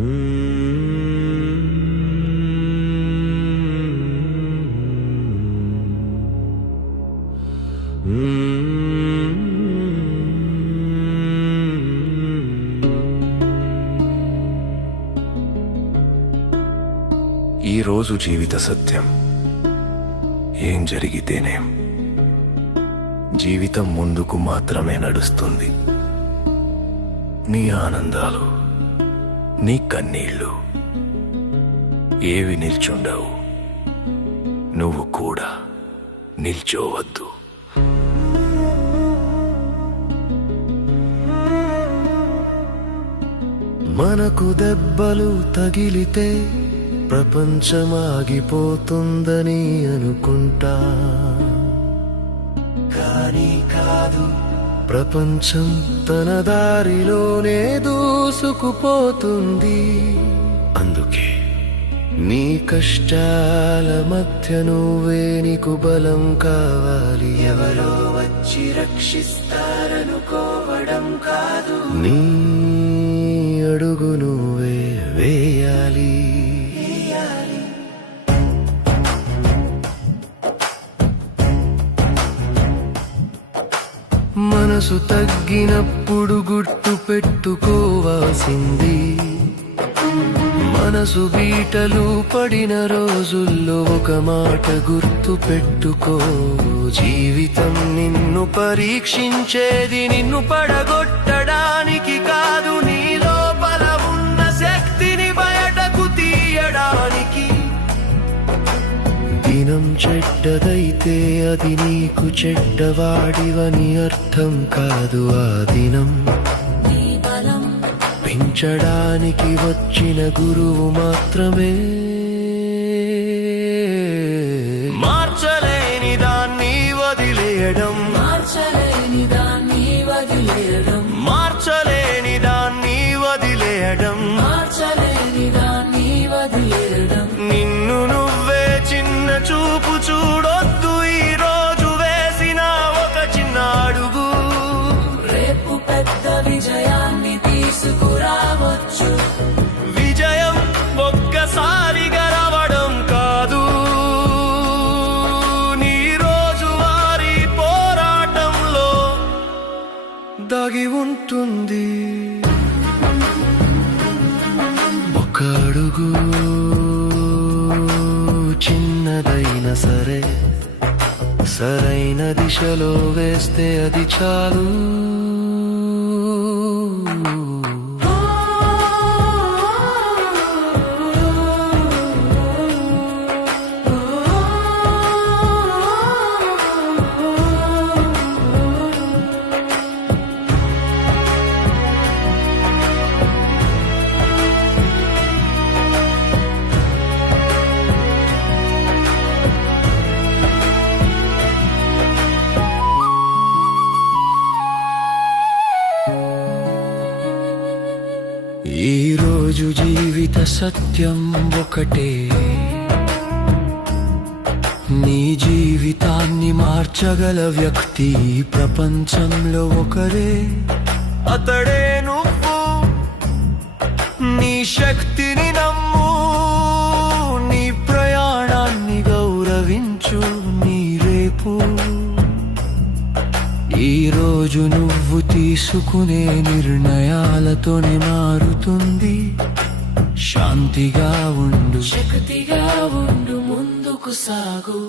ఈ రోజు జీవిత సత్యం. ఏం జరిగితేనేం జీవితం ముందుకు మాత్రమే నడుస్తుంది. నీ ఆనందాలు, నీ కన్నీళ్ళు ఏవి నిల్చుండవు. నువ్వు కూడా నిల్చోవద్దు. మనకు దెబ్బలు తగిలితే ప్రపంచమాగిపోతుందని అనుకుంటా, కానీ కాదు. ప్రపంచం తన దారిలోనే దూసుకుపోతుంది. అందుకే నీ కష్టాల మధ్య నువ్వే, నీకు బలం కావాలి. ఎవరో వచ్చి రక్షిస్తారనుకోవడం కాదు. నీ అడుగు నువ్వే వేయాలి. మనసు తగ్గినప్పుడు గుర్తు పెట్టుకోవాల్సింది, మనసు బీటలు పడిన రోజుల్లో ఒక మాట గుర్తు పెట్టుకో. జీవితం నిన్ను పరీక్షించేది నిన్ను పడగొట్టడానికి కాదు, నీ లోపల ఉన్న శక్తిని బయటకు తీయడానికి. దినం చెడ్డదైతే అది నీకు చెడ్డవాడివని అర్థం కాదు. ఆ దినం పెంచడానికి వచ్చిన గురువు మాత్రమే. మార్చలేని దాన్ని వదిలేయడం, మార్చలేని దాన్ని వదిలేయడం, మార్చలేని దాన్ని వదిలేయడం, మార్చలేని దాన్ని వదిలేయడం. నిన్ను నువ్వే చిన్న చూపు చూడొద్దు. ఈ రోజు వేసిన ఒక చిన్న అడుగు రేపు పెద్ద విజయాన్ని తీసుకురావచ్చు. విజయం ఒక్కసారిగా రావడం కాదు, నీ రోజువారీ పోరాటంలో దాగి ఉంటుంది. ఒక అడుగు చిన్నదైనా సరే సరైన దిశలో వేస్తే అది చాలు. ఈ రోజు జీవిత సత్యం ఒకటే, నీ జీవితాన్ని మార్చగల వ్యక్తి ప్రపంచంలో ఒకరే. అతడే నువ్వు. నీ శక్తిని నమ్ము, నీ ప్రయాణాన్ని గౌరవించు. నీ రేపు ఈ రోజు నువ్వు తీసుకునే నిర్ణయాలతోనే మారుతుంది. శాంతిగా ఉండు, శక్తిగా ఉండు, ముందుకు సాగు.